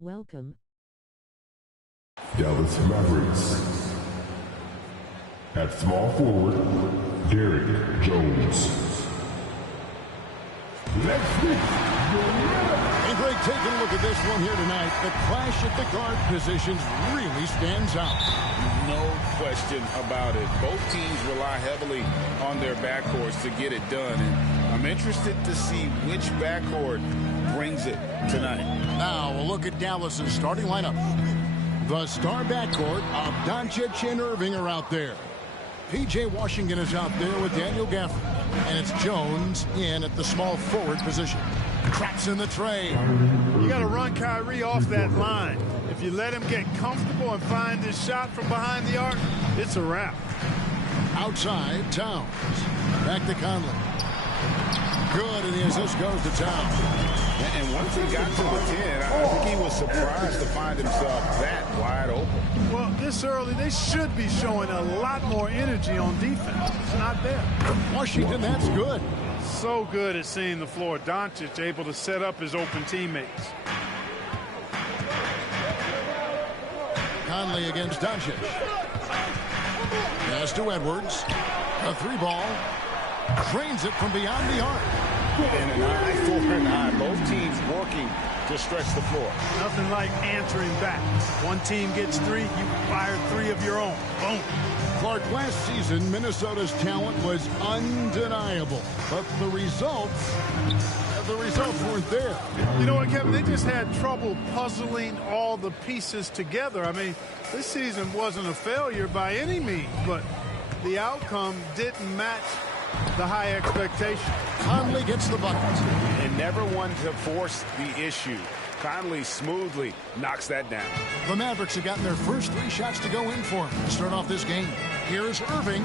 Welcome. Dallas Mavericks. At small forward, Derrick Jones. Let's see. And Greg, taking a look at this one here tonight, the clash at the guard positions really stands out. No question about it. Both teams rely heavily on their backcourts to get it done. And I'm interested to see which backcourt brings it tonight. Now we'll look at Dallas's starting lineup. The star backcourt of Doncic and Irving are out there. P.J. Washington is out there with Daniel Gafford. And it's Jones in at the small forward position. Traps in the tray. You got to run Kyrie off that line. If you let him get comfortable and find his shot from behind the arc, it's a wrap. Outside, Towns. Back to Conley. Good, and the assist goes to Towns. And once he got to the 10, I think he was surprised to find himself that wide open. Well, this early, they should be showing a lot more energy on defense. It's not there. Washington, that's good. So good at seeing the floor. Doncic able to set up his open teammates. Conley against Doncic. Pass to Edwards. A three ball. Drains it from beyond the arc. And an eye for an eye. Both teams working to stretch the floor. Nothing like answering back. One team gets three, you fire three of your own. Boom. Clark, last season, Minnesota's talent was undeniable. But the results weren't there. You know what, Kevin? They just had trouble puzzling all the pieces together. I mean, this season wasn't a failure by any means, but the outcome didn't match the high expectation. Conley gets the bucket. And never one to force the issue. Conley smoothly knocks that down. The Mavericks have gotten their first three shots to go in for him to start off this game. Here's Irving.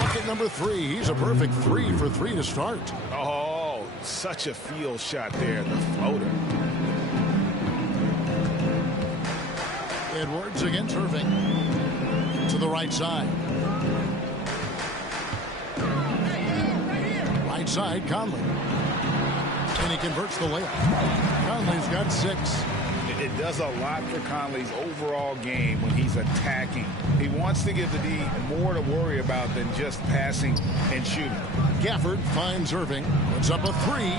Bucket number 3. He's a perfect 3 for 3 to start. Oh, such a field shot there, the floater. Edwards against Irving. To the right side. Right side, Conley. And he converts the layup. Conley's got 6. It does a lot for Conley's overall game when he's attacking. He wants to give the D more to worry about than just passing and shooting. Gafford finds Irving. Puts up a 3.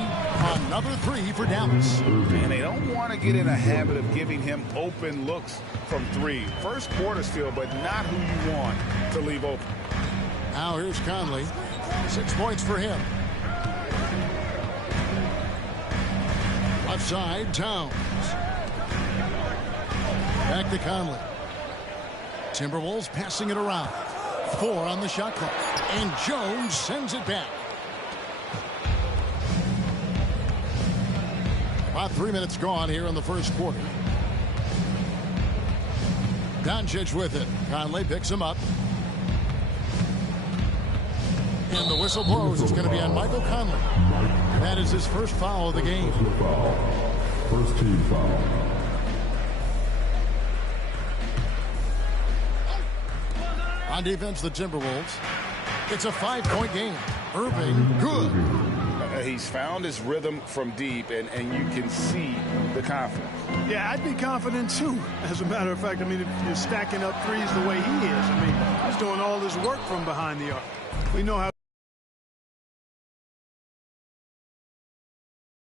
Another 3 for Dallas. And they don't want to get in a habit of giving him open looks from 3. First quarter still, but not who you want to leave open. Now here's Conley. 6 points for him. Left side, Towns. Back to Conley. Timberwolves passing it around. 4 on the shot clock. And Jones sends it back. About 3 minutes gone here in the first quarter. Doncic with it. Conley picks him up. And the whistle blows. It's going to be on Michael Conley. That is his first foul of the game. First team foul. On defense, the Timberwolves. It's a 5-point game. Irving, good. He's found his rhythm from deep, and you can see the confidence. Yeah, I'd be confident, too. As a matter of fact, I mean, if you're stacking up threes the way he is, I mean, he's doing all his work from behind the arc. We know how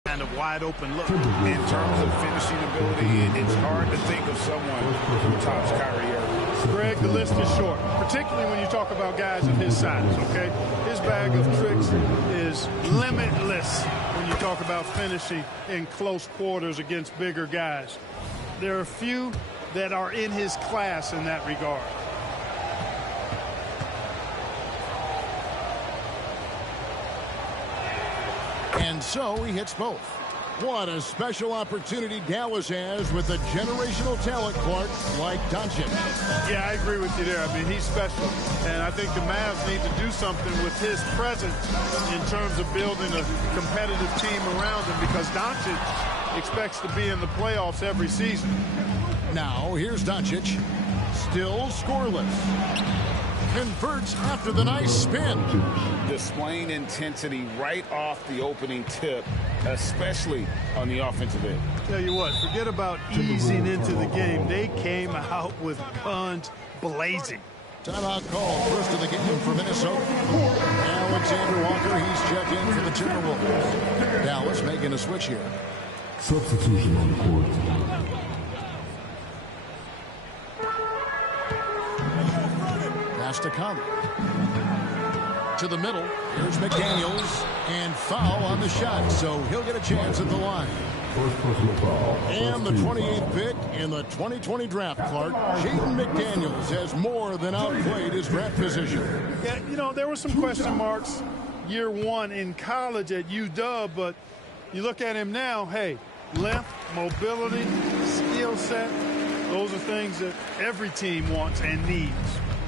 kind of wide open look. In terms of finishing ability, it's hard to think of someone who tops Kyrie Irving. Greg, the list is short, particularly when you talk about guys of his size, okay? His bag of tricks is limitless when you talk about finishing in close quarters against bigger guys. There are few that are in his class in that regard. And so he hits both. What a special opportunity Dallas has with a generational talent, Clark, like Doncic. Yeah, I agree with you there. I mean, he's special. And I think the Mavs need to do something with his presence in terms of building a competitive team around him, because Doncic expects to be in the playoffs every season. Now, here's Doncic. Still scoreless. converts after the nice spin. Displaying intensity right off the opening tip, especially on the offensive end. Tell you what, forget about easing into the game. They came out with guns blazing. Timeout call, first of the game for Minnesota. Alexander Walker, he's checked in for the Timberwolves. Dallas making a switch here. Substitution on the court. Pass to Conley. To the middle. Here's McDaniels. And foul on the shot, so he'll get a chance at the line. First personal foul. And the 28th pick in the 2020 draft, Clark. Jaden McDaniels has more than outplayed his draft position. Yeah, you know, there were some question marks year one in college at UW, but you look at him now, hey, length, mobility, skill set, those are things that every team wants and needs.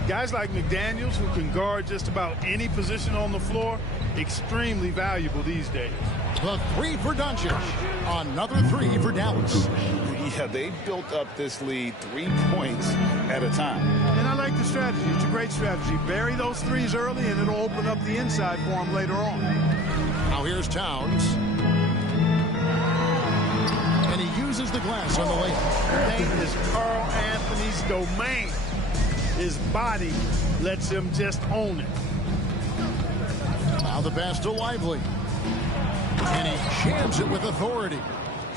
Guys like McDaniels, who can guard just about any position on the floor, extremely valuable these days. The three for Doncic. Another three for Dallas. Yeah, they built up this lead 3 points at a time. And I like the strategy. It's a great strategy. Bury those threes early, and it'll open up the inside for him later on. Now here's Towns. And he uses the glass on the layup. Paint is Carl Anthony's domain. His body lets him just own it. Now the pass to Lively. And he jams it with authority.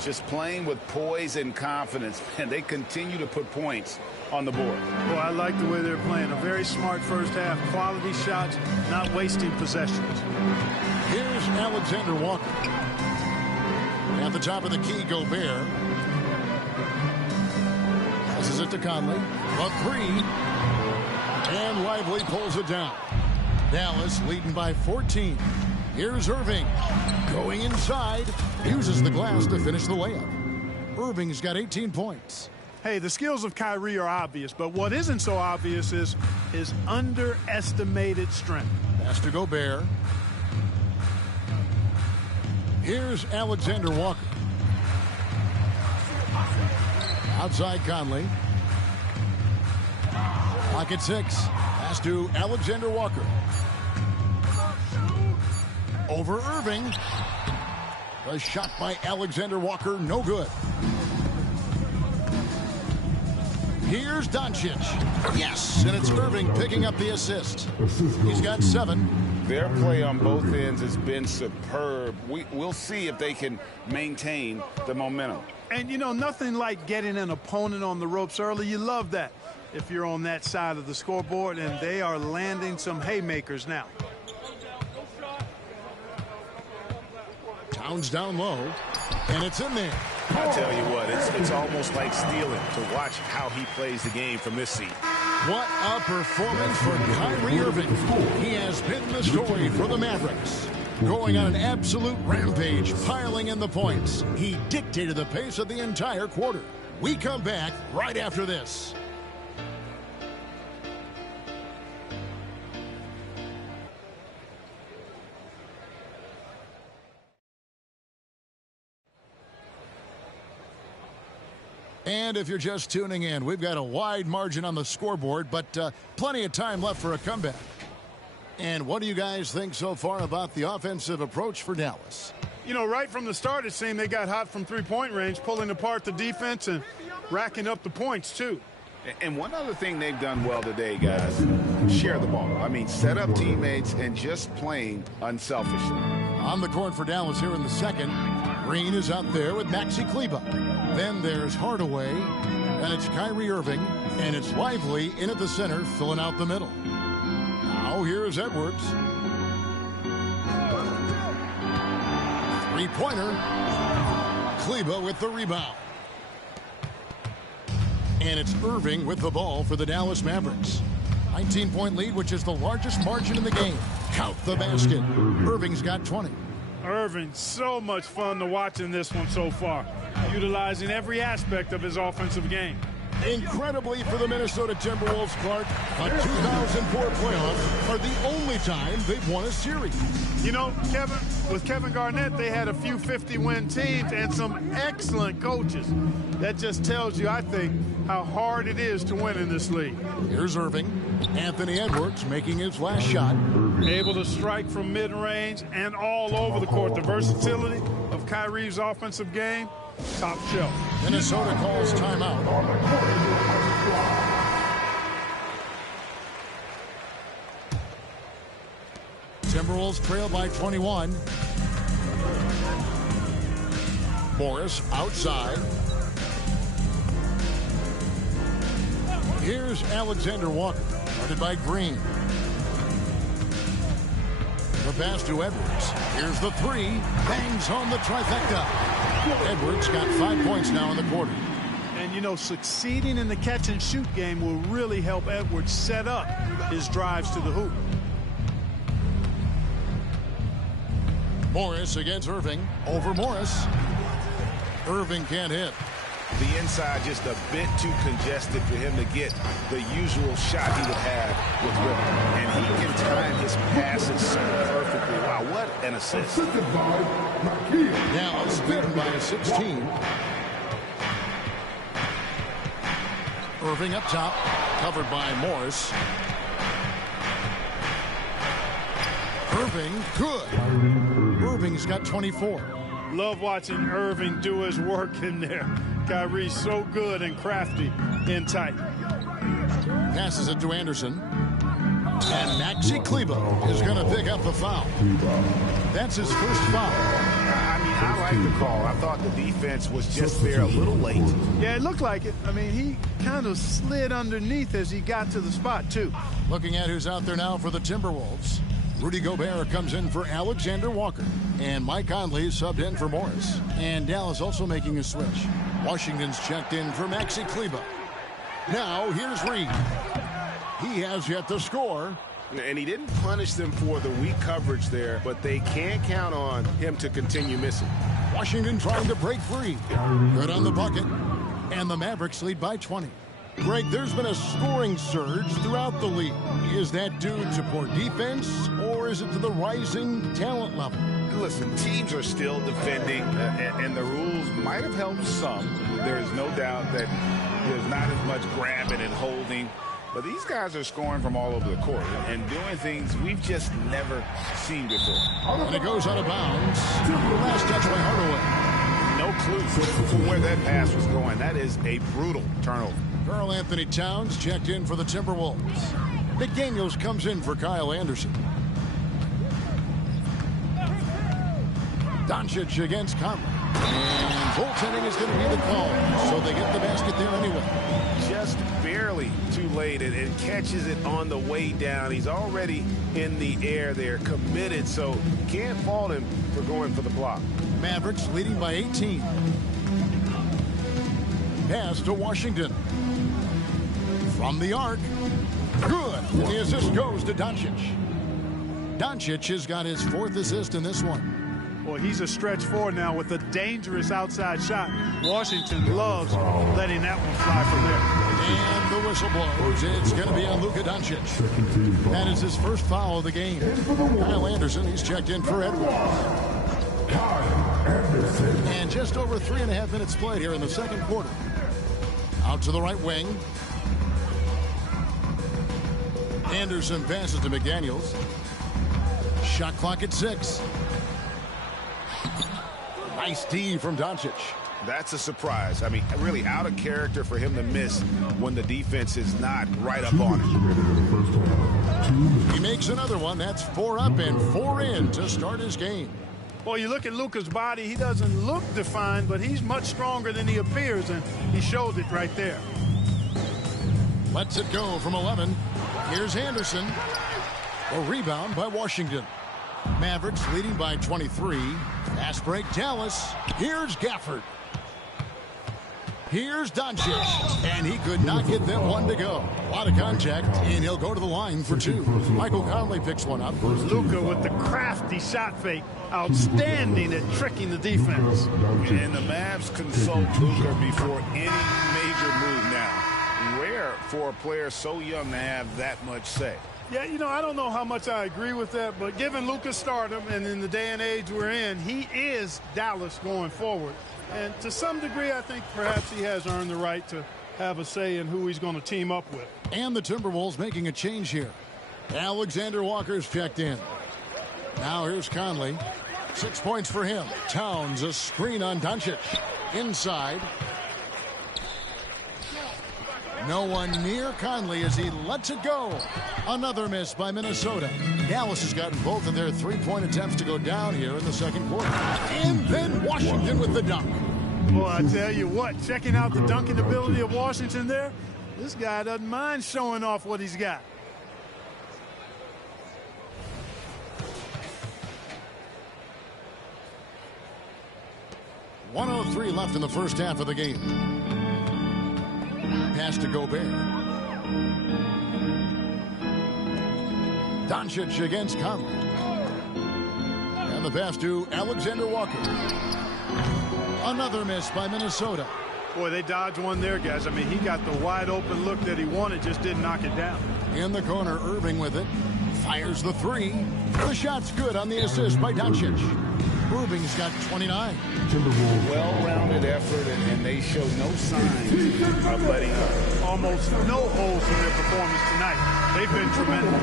Just playing with poise and confidence, and they continue to put points on the board. Well, I like the way they're playing. A very smart first half. Quality shots, not wasting possessions. Here's Alexander Walker. At the top of the key, Gobert. Passes it to Conley. A three. And Lively pulls it down. Dallas leading by 14. Here's Irving. Going inside. Uses the glass to finish the layup. Irving's got 18 points. Hey, the skills of Kyrie are obvious, but what isn't so obvious is his underestimated strength. Pass to Gobert. Here's Alexander Walker. Outside Conley. Pocket six. Pass to Alexander Walker. Over Irving. A shot by Alexander Walker, no good. Here's Doncic. Yes, and it's Irving picking up the assist. He's got 7. Their play on both ends has been superb. We'll see if they can maintain the momentum. And, you know, nothing like getting an opponent on the ropes early. You love that if you're on that side of the scoreboard, and they are landing some haymakers now. Towns down low, and it's in there. I tell you what, it's almost like stealing to watch how he plays the game from this seat. What a performance for Kyrie Irving. He has been the story for the Mavericks. Going on an absolute rampage, piling in the points. He dictated the pace of the entire quarter. We come back right after this. And if you're just tuning in, we've got a wide margin on the scoreboard, but plenty of time left for a comeback. And what do you guys think so far about the offensive approach for Dallas? You know, right from the start, it seemed they got hot from three-point range, pulling apart the defense and racking up the points, too. And one other thing they've done well today, guys, share the ball. I mean, set up teammates and just playing unselfishly. On the court for Dallas here in the second. Green is out there with Maxi Kleber. Then there's Hardaway, and it's Kyrie Irving, and it's Lively in at the center, filling out the middle. Now here's Edwards. Three-pointer. Kleber with the rebound. And it's Irving with the ball for the Dallas Mavericks. 19-point lead, which is the largest margin in the game. Count the basket. Irving's got 20. Irving, so much fun to watch in this one so far, utilizing every aspect of his offensive game. Incredibly for the Minnesota Timberwolves, Clark, a 2004 playoffs are the only time they've won a series. You know, Kevin, with Kevin Garnett, they had a few 50-win teams and some excellent coaches. That just tells you, I think, how hard it is to win in this league. Here's Irving. Anthony Edwards making his last shot. Able to strike from mid-range and all over the court. The versatility of Kyrie's offensive game, top shelf. Minnesota calls timeout. Timberwolves trail by 21. Morris outside. Here's Alexander Walker, guarded by Green. The pass to Edwards. Here's the three. Bangs home the trifecta. Edwards got 5 points now in the quarter. And, you know, succeeding in the catch-and-shoot game will really help Edwards set up his drives to the hoop. Morris against Irving. Over Morris. Irving can't hit. The inside just a bit too congested for him to get the usual shot he would have with Ripper. And he can time his passes so perfectly. Wow, what an assist. Dallas beaten by a 16. Irving up top, covered by Morris. Irving, good. Irving's got 24. Love watching Irving do his work in there. Kyrie's so good and crafty in tight. Passes it to Anderson. And Maxi Kleber is going to pick up the foul. That's his first foul. I mean, I like the call. I thought the defense was just there a little late. Yeah, it looked like it. I mean, he kind of slid underneath as he got to the spot, too. Looking at who's out there now for the Timberwolves. Rudy Gobert comes in for Alexander Walker. And Mike Conley is subbed in for Morris. And Dallas also making a switch. Washington's checked in for Maxi Kleber. Now, here's Reed. He has yet to score. And he didn't punish them for the weak coverage there, but they can't count on him to continue missing. Washington trying to break free. Good on the bucket. And the Mavericks lead by 20. Greg, there's been a scoring surge throughout the league. Is that due to poor defense, or is it to the rising talent level? Listen, teams are still defending, and the rules might have helped some. There is no doubt that there's not as much grabbing and holding. But these guys are scoring from all over the court and doing things we've just never seen before. And it goes out of bounds. Last touch by Hardaway. No clue for where that pass was going. That is a brutal turnover. Karl Anthony Towns checked in for the Timberwolves. McDaniels comes in for Kyle Anderson. Doncic against Conley. And goaltending is going to be the call. So they get the basket there anyway. Just barely too late and catches it on the way down. He's already in the air there, committed, so can't fault him for going for the block. Mavericks leading by 18. Pass to Washington. From the arc. Good. And the assist goes to Doncic. Doncic has got his 4th assist in this one. Well, he's a stretch forward now with a dangerous outside shot. Washington loves letting that one fly from there. And the whistle blows. It's going to be on Luka Doncic. That is his first foul of the game. Kyle Anderson, he's checked in for Edwards. And just over 3.5 minutes played here in the second quarter. Out to the right wing. Anderson passes to McDaniels. Shot clock at 6. Nice D from Doncic. That's a surprise. I mean, really out of character for him to miss when the defense is not right up on him. He makes another one. That's 4 up and 4 in to start his game. Well, you look at Luka's body, he doesn't look defined, but he's much stronger than he appears, and he showed it right there. Lets it go from 11. Here's Anderson. A rebound by Washington. Mavericks leading by 23. Fast break, Dallas. Here's Gafford. Here's Doncic. And he could not get them one to go. A lot of contact, and he'll go to the line for 2. Michael Conley picks one up. Luka with the crafty shot fake. Outstanding at tricking the defense. And the Mavs consult Luka before any major move now. Rare for a player so young to have that much say. Yeah, you know, I don't know how much I agree with that, but given Luka's stardom and in the day and age we're in, he is Dallas going forward. And to some degree, I think perhaps he has earned the right to have a say in who he's going to team up with. And the Timberwolves making a change here. Alexander Walker's checked in. Now here's Conley. 6 points for him. Towns, a screen on Doncic. Inside. No one near Conley as he lets it go. Another miss by Minnesota. Dallas has gotten both of their three-point attempts to go down here in the second quarter. And then Washington with the dunk. Boy, I tell you what, checking out the dunking ability of Washington there, this guy doesn't mind showing off what he's got. .103 left in the first half of the game. Pass to Gobert. Doncic against Conley. And the pass to Alexander Walker. Another miss by Minnesota. Boy, they dodged one there, guys. I mean, he got the wide open look that he wanted, just didn't knock it down. In the corner, Irving with it. Fires the three. The shot's good on the assist by Doncic. Irving's got 29. Well-rounded effort, and they show no signs of letting up. Almost no holes in their performance tonight. They've been tremendous.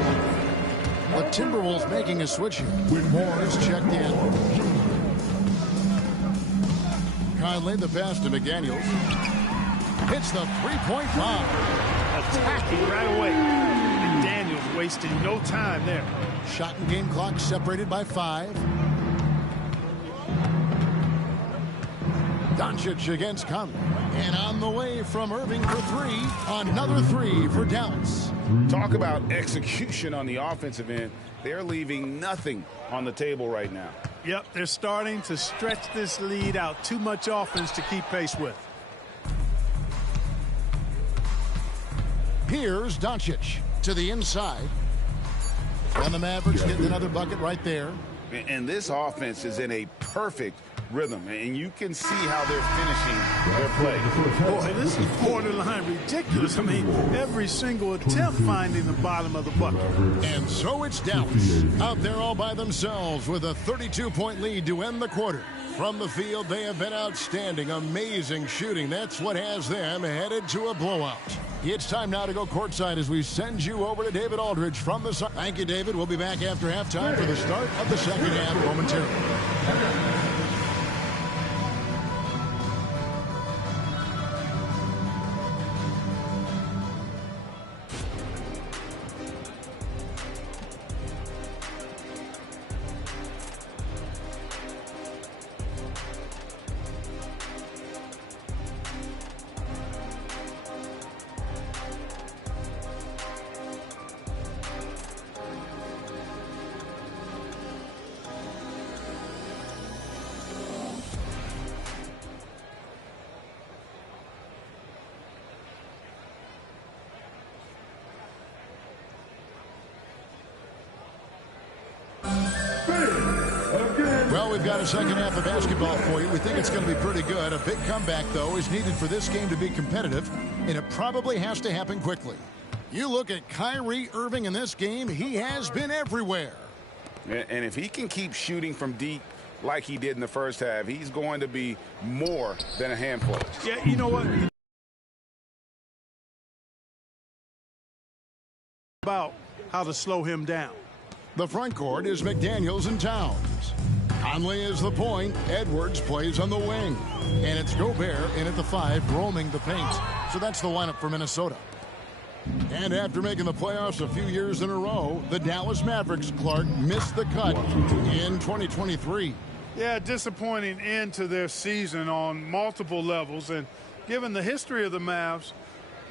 The Timberwolves making a switch here. Moore is checked in. Conley, the pass to McDaniels. Hits the three-point bomb. Attacking right away. McDaniels wasting no time there. Shot and game clock separated by 5. Doncic against Conley. And on the way from Irving for 3. Another 3 for Dallas. Talk about execution on the offensive end. They're leaving nothing on the table right now. Yep, they're starting to stretch this lead out. Too much offense to keep pace with. Here's Doncic to the inside. And the Mavericks getting another bucket right there. And this offense is in a perfect rhythm, and you can see how they're finishing their play. Boy, this is borderline ridiculous. I mean, every single attempt finding the bottom of the bucket. And so it's Dallas out there all by themselves with a 32-point lead to end the quarter. From the field, they have been outstanding, amazing shooting. That's what has them headed to a blowout. It's time now to go courtside as we send you over to David Aldridge from the side. Thank you, David. We'll be back after halftime for the start of the second half momentarily. Well, we've got a second half of basketball for you. We think it's going to be pretty good. A big comeback, though, is needed for this game to be competitive, and it probably has to happen quickly. You look at Kyrie Irving in this game, he has been everywhere. And if he can keep shooting from deep like he did in the first half, he's going to be more than a handful. Yeah, you know what? About how to slow him down. The front court is McDaniels and Towns. Conley is the point. Edwards plays on the wing. And it's Gobert in at the 5, roaming the paint. So that's the lineup for Minnesota. And after making the playoffs a few years in a row, the Dallas Mavericks, Clark, missed the cut in 2023. Yeah, disappointing end to their season on multiple levels. And given the history of the Mavs,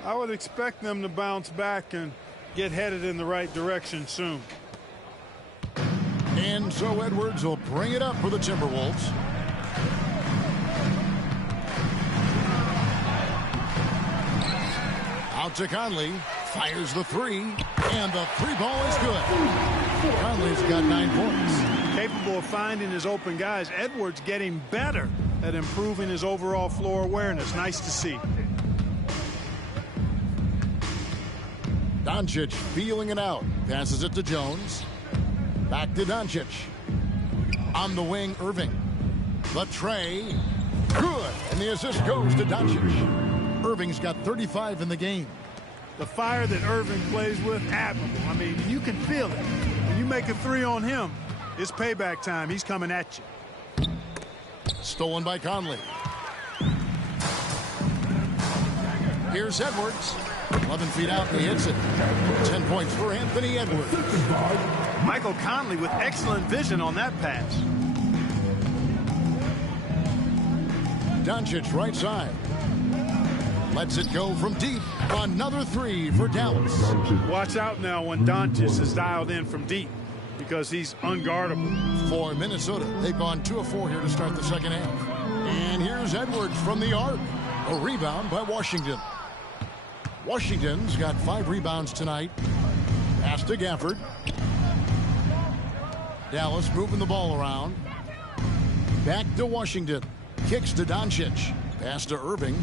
I would expect them to bounce back and get headed in the right direction soon. And so Edwards will bring it up for the Timberwolves. Out to Conley. Fires the 3. And the 3 ball is good. Conley's got 9 points. Capable of finding his open guys. Edwards getting better at improving his overall floor awareness. Nice to see. Doncic feeling it out. Passes it to Jones. Back to Doncic. On the wing, Irving. The tray. Good. And the assist goes to Doncic. Irving's got 35 in the game. The fire that Irving plays with, admirable. I mean, you can feel it. When you make a three on him, it's payback time. He's coming at you. Stolen by Conley. Here's Edwards. 11 feet out, and he hits it. 10 points for Anthony Edwards. Michael Conley with excellent vision on that pass. Doncic right side. Lets it go from deep. Another three for Dallas. Watch out now when Doncic is dialed in from deep because he's unguardable. For Minnesota, they've gone 2 of 4 here to start the second half. And here's Edwards from the arc. A rebound by Washington. Washington's got 5 rebounds tonight. Pass to Gafford. Dallas moving the ball around. Back to Washington. Kicks to Doncic. Pass to Irving.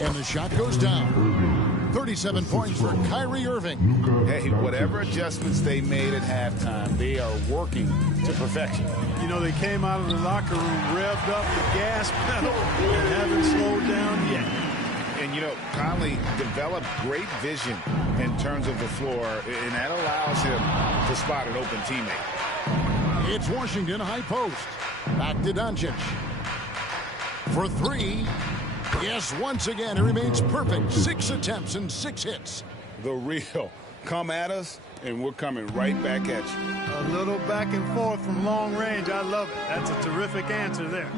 And the shot goes down. 37 points for Kyrie Irving. Hey, whatever adjustments they made at halftime, they are working to perfection. You know, they came out of the locker room, revved up the gas pedal, and haven't slowed down yet. And, you know, Conley developed great vision in terms of the floor, and that allows him to spot an open teammate. It's Washington high post. Back to Doncic. For 3. Yes, once again, it remains perfect. 6 attempts and 6 hits. The real. Come at us, and we're coming right back at you. A little back and forth from long range. I love it. That's a terrific answer there.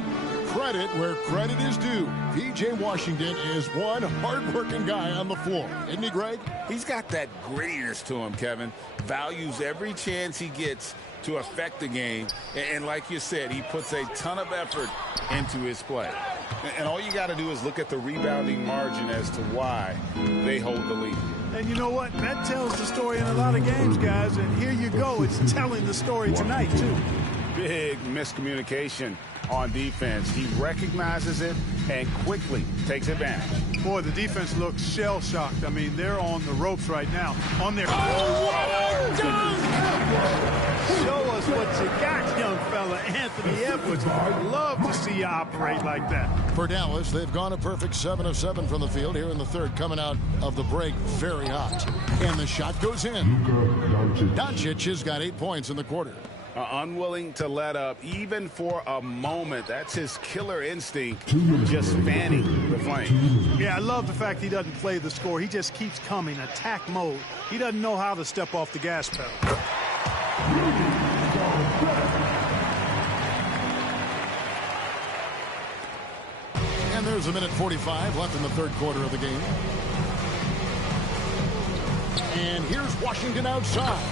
Credit where credit is due. P.J. Washington is one hard-working guy on the floor. Isn't he, Greg? He's got that grittiness to him, Kevin. Values every chance he gets to affect the game. And like you said, he puts a ton of effort into his play. And all you got to do is look at the rebounding margin as to why they hold the lead. And you know what? That tells the story in a lot of games, guys. And here you go. It's telling the story tonight, too. Big miscommunication on defense. He recognizes it and quickly takes advantage. Boy, the defense looks shell-shocked. I mean, they're on the ropes right now. On their... Show us what you got, young fella. Anthony Edwards. I'd love to see you operate like that. For Dallas, they've gone a perfect 7 of 7 from the field here in the third, coming out of the break very hot. And the shot goes in. Doncic has got 8 points in the quarter. Unwilling to let up even for a moment. That's his killer instinct, just fanning the flame. Yeah, I love the fact he doesn't play the score. He just keeps coming, attack mode. He doesn't know how to step off the gas pedal. And there's a minute 45 left in the third quarter of the game. And here's Washington outside.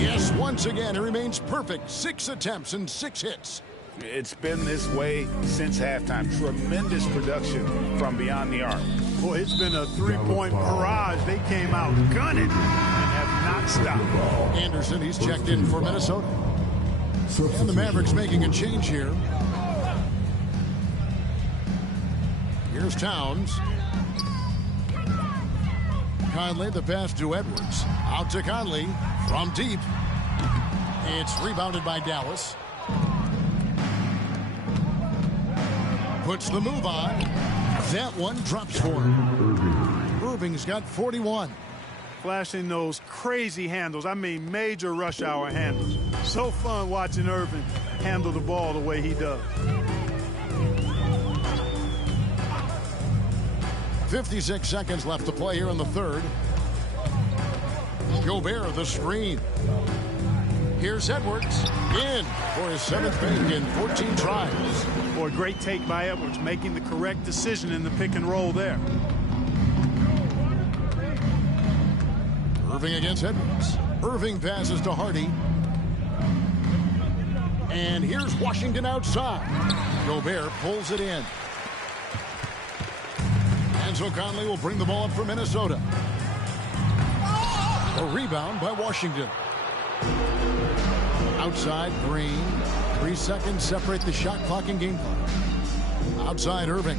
Yes, once again, it remains perfect. 6 attempts and 6 hits. It's been this way since halftime. Tremendous production from beyond the arc. Boy, it's been a 3-point barrage. They came out gunning and have not stopped. Anderson, he's checked in for Minnesota. And the Mavericks making a change here. Here's Towns. Conley, the pass to Edwards. Out to Conley from deep. It's rebounded by Dallas. Puts the move on. That one drops for him. Irving's got 41. Flashing those crazy handles. I mean, major rush hour handles. So fun watching Irving handle the ball the way he does. 56 seconds left to play here in the third. Gobert, the screen. Here's Edwards in for his 7th make in 14 tries. Boy, great take by Edwards, making the correct decision in the pick and roll there. Irving against Edwards. Irving passes to Hardy. And here's Washington outside. Gobert pulls it in. And so Conley will bring the ball up for Minnesota. A rebound by Washington. Outside Green. 3 seconds separate the shot clock and game clock. Outside Irving.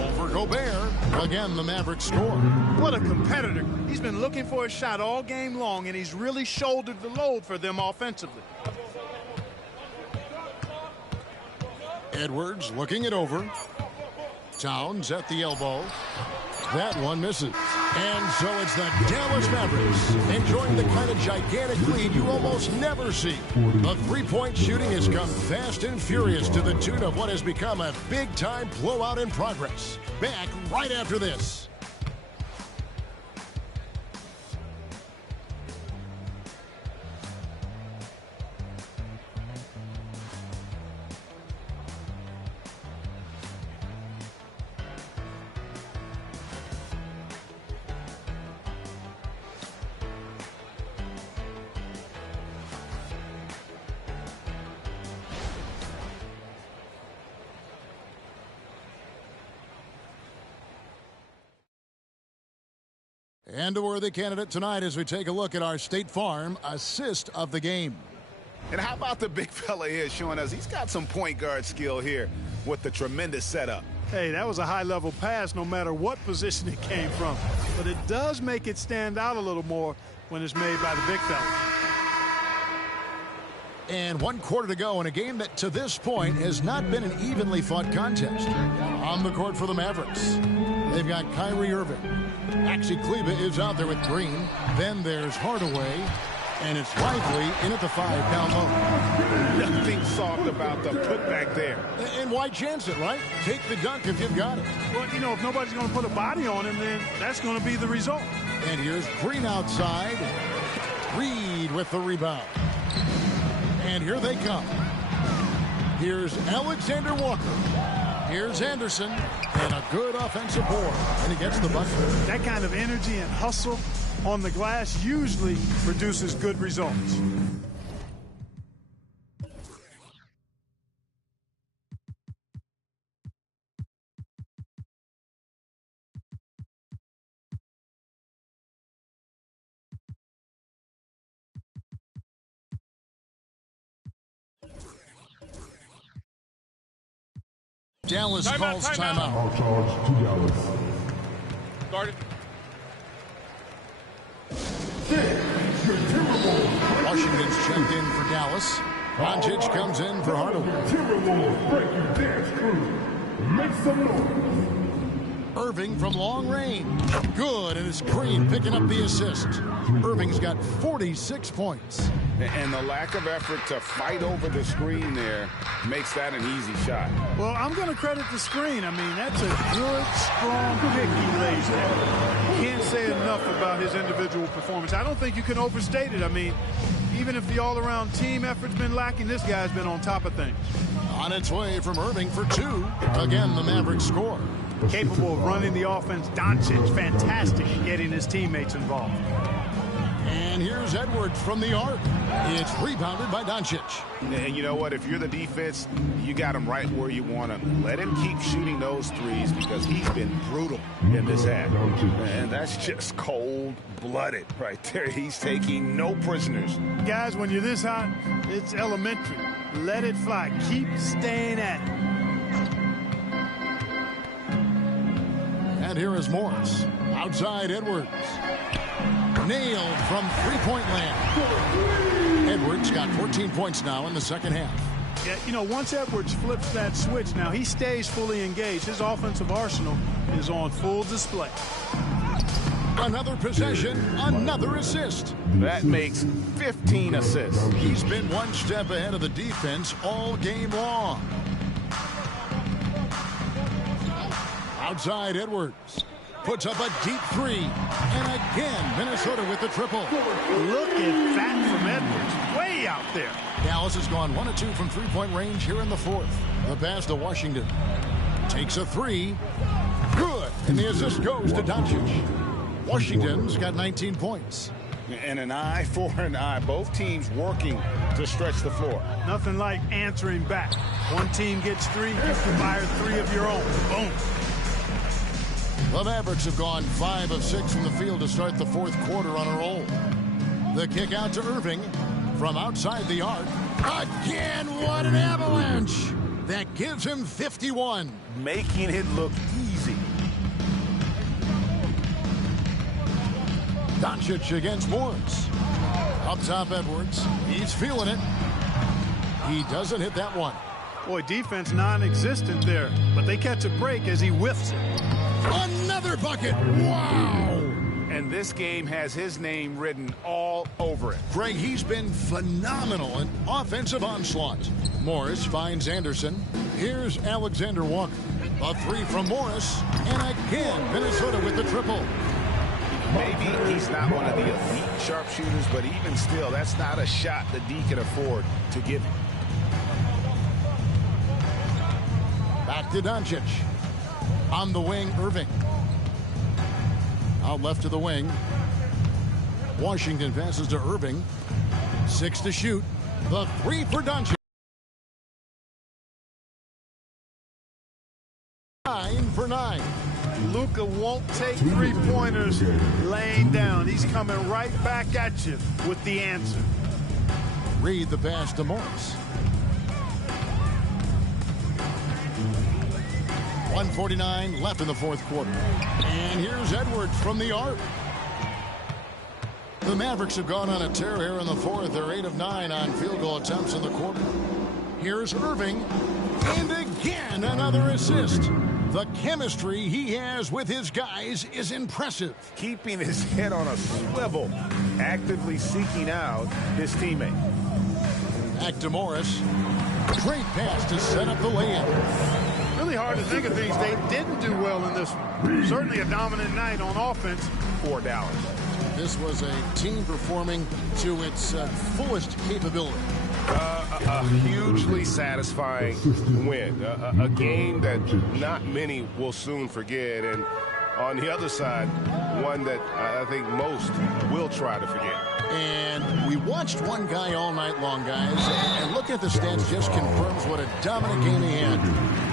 Over Gobert. Again, the Mavericks score. What a competitor. He's been looking for a shot all game long, and he's really shouldered the load for them offensively. Edwards looking it over. Towns at the elbow. That one misses. And so it's the Dallas Mavericks enjoying the kind of gigantic lead you almost never see. The three-point shooting has come fast and furious to the tune of what has become a big-time blowout in progress. Back right after this. And a worthy candidate tonight as we take a look at our State Farm assist of the game. And how about the big fella here showing us he's got some point guard skill here with the tremendous setup. Hey, that was a high-level pass no matter what position it came from. But it does make it stand out a little more when it's made by the big fella. And 1 quarter to go in a game that to this point has not been an evenly fought contest. On the court for the Mavericks, they've got Kyrie Irving. Maxi Kleber is out there with Green. Then there's Hardaway. And it's Lively in at the 5 down low. Nothing soft about the putback there. And why chance it, right? Take the dunk if you've got it. Well, you know, if nobody's going to put a body on him, then that's going to be the result. And here's Green outside. Reed with the rebound. And here they come. Here's Alexander Walker. Here's Anderson. And a good offensive board. And he gets the bucket. That kind of energy and hustle on the glass usually produces good results. Dallas calls timeout. All charge to Dallas. Started. Washington's checked in for Dallas. Doncic comes in for Hardaway. Timberwolves breaking dance crew. Make some noise. Irving from long range. Good, and it's Green picking up the assist. Irving's got 46 points. And the lack of effort to fight over the screen there makes that an easy shot. Well, I'm going to credit the screen. I mean, that's a good, strong pick he lays there. Can't say enough about his individual performance. I don't think you can overstate it. I mean, even if the all-around team effort's been lacking, this guy's been on top of things. On its way from Irving for 2. Again, the Mavericks score. Capable of running the offense. Doncic, fantastic at getting his teammates involved. And here's Edwards from the arc. It's rebounded by Doncic. And you know what? If you're the defense, you got him right where you want him. Let him keep shooting those threes because he's been brutal in this half. And that's just cold-blooded right there. He's taking no prisoners. Guys, when you're this hot, it's elementary. Let it fly. Keep staying at it. And here is Morris. Outside Edwards. Nailed from three-point land. Edwards got 14 points now in the second half. Yeah, you know, once Edwards flips that switch, now he stays fully engaged. His offensive arsenal is on full display. Another possession, another assist. That makes 15 assists. He's been one step ahead of the defense all game long. Outside Edwards. Puts up a deep 3. And again, Minnesota with the triple. Look at that from Edwards. Way out there. Dallas has gone 1 of 2 from three-point range here in the fourth. The pass to Washington. Takes a 3. Good. And the assist goes to Doncic. Washington's got 19 points. And an eye for an eye. Both teams working to stretch the floor. Nothing like answering back. One team gets 3, you can fire 3 of your own. Boom. The Mavericks have gone 5 of 6 from the field to start the fourth quarter on a roll. The kick out to Irving from outside the arc. Again, what an avalanche! That gives him 51. Making it look easy. Doncic against Morris. Up top Edwards. He's feeling it. He doesn't hit that one. Boy, defense non-existent there, but they catch a break as he whiffs it. Another bucket. Wow. And this game has his name written all over it. Greg, he's been phenomenal in offensive onslaught. Morris finds Anderson. Here's Alexander Walker. A three from Morris. And again, Minnesota with the triple. Maybe he's not one of the elite sharpshooters, but even still, that's not a shot that D can afford to give him. Back to Doncic. On the wing, Irving. Out left to the wing. Washington passes to Irving. 6 to shoot. The three for Doncic. 9 for 9. Luka won't take three-pointers laying down. He's coming right back at you with the answer. Read the pass to Morris. 1:49 left in the fourth quarter. And here's Edwards from the arc. The Mavericks have gone on a tear here in the fourth. They're 8 of 9 on field goal attempts in the quarter. Here's Irving. And again, another assist. The chemistry he has with his guys is impressive. Keeping his head on a swivel, actively seeking out his teammate. Back to Morris. Great pass to set up the layup. Really hard to think of things they didn't do well in this one. Certainly a dominant night on offense for Dallas. This was a team performing to its fullest capability. A hugely satisfying win. A game that not many will soon forget. And on the other side, one that I think most will try to forget. And we watched one guy all night long, guys. And looking at the stats just confirms what a dominant game he had.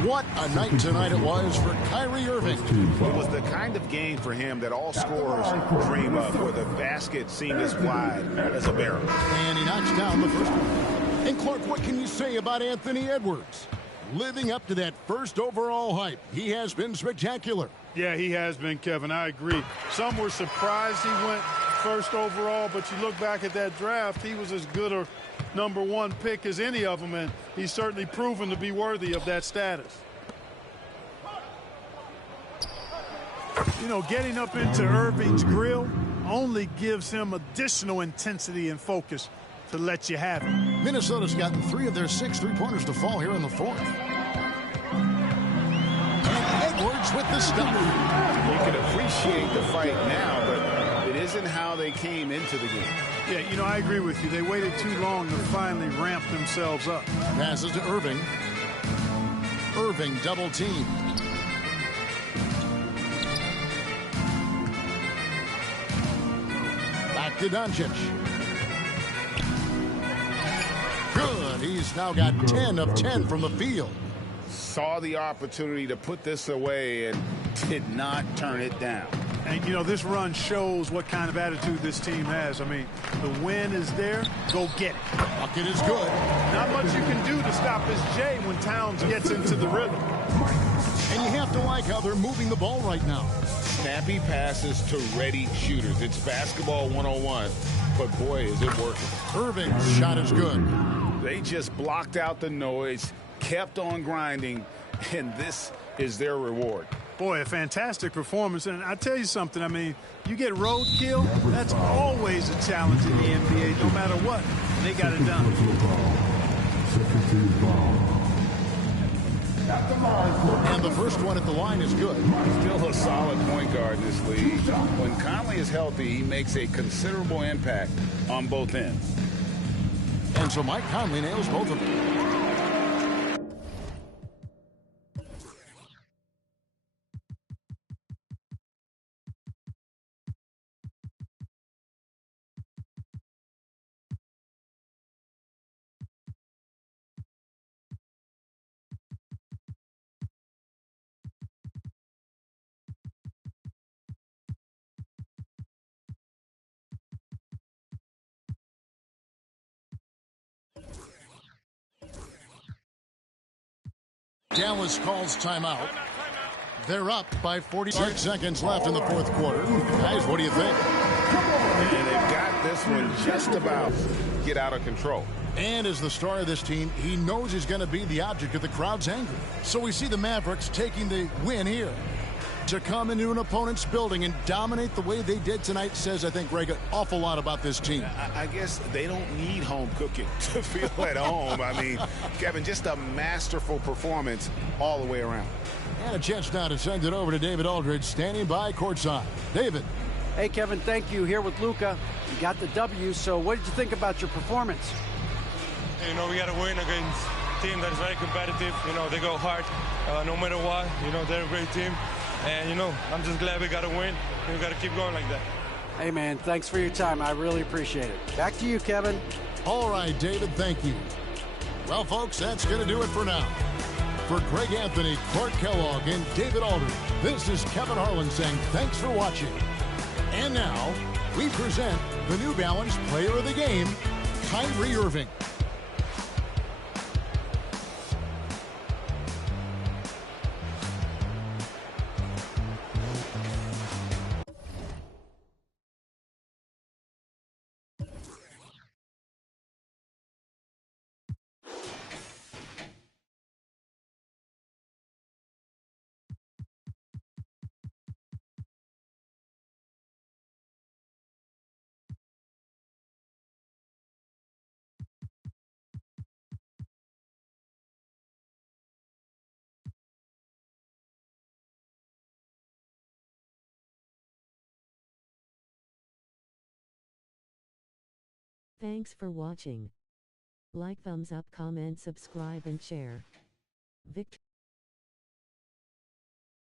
What a night tonight it was for Kyrie Irving. It was the kind of game for him that all scorers dream of, where the basket seemed as wide as a barrel. And he knocks down the first one. And Clark, what can you say about Anthony Edwards? Living up to that first overall hype, he has been spectacular. Yeah, he has been, Kevin. I agree. Some were surprised he went first overall, but you look back at that draft, he was as good a #1 pick as any of them, and he's certainly proven to be worthy of that status. You know, getting up into Irving's grill only gives him additional intensity and focus to let you have it. Minnesota's gotten 3 of their 6 three-pointers to fall here in the fourth. And Edwards with the stop. You can appreciate the fight now, but it isn't how they came into the game. Yeah, you know, I agree with you. They waited too long to finally ramp themselves up. Passes to Irving. Irving double team. Back to Doncic. Good. He's now got 10 of 10 from the field. Saw the opportunity to put this away and did not turn it down. And, you know, this run shows what kind of attitude this team has. I mean, the win is there. Go get it. Bucket is good. Not much you can do to stop this Jay when Towns gets into the rhythm. And you have to like how they're moving the ball right now. Snappy passes to ready shooters. It's basketball 101, but boy, is it working. Irving's shot is good. They just blocked out the noise, kept on grinding, and this is their reward. Boy, a fantastic performance. And I tell you something, I mean, you get roadkill, that's always a challenge in the NBA, no matter what. And they got it done. And the first one at the line is good. Still a solid point guard in this league. When Conley is healthy, he makes a considerable impact on both ends. And so Mike Conley nails both of them. Dallas calls timeout. They're up by 46 seconds left in the fourth quarter. Guys, what do you think? And they've got this one just about Get out of control. And as the star of this team, he knows he's going to be the object of the crowd's anger. So we see the Mavericks taking the win here. To come into an opponent's building and dominate the way they did tonight says, I think, Greg, an awful lot about this team. I guess they don't need home cooking to feel at home. I mean, Kevin, just a masterful performance all the way around. And a chance now to send it over to David Aldridge, standing by courtside. David. Hey, Kevin, thank you. Here with Luka. You got the W, so what did you think about your performance? You know, we got to win against a team that is very competitive. You know, they go hard no matter what. You know, they're a great team. And, you know, I'm just glad we got to win. We got to keep going like that. Hey, man, thanks for your time. I really appreciate it. Back to you, Kevin. All right, David, thank you. Well, folks, that's going to do it for now. For Greg Anthony, Clark Kellogg, and David Aldridge, this is Kevin Harlan saying thanks for watching. And now, we present the New Balance Player of the Game, Kyrie Irving. Thanks for watching. Like, thumbs up, comment, subscribe and share. Victor.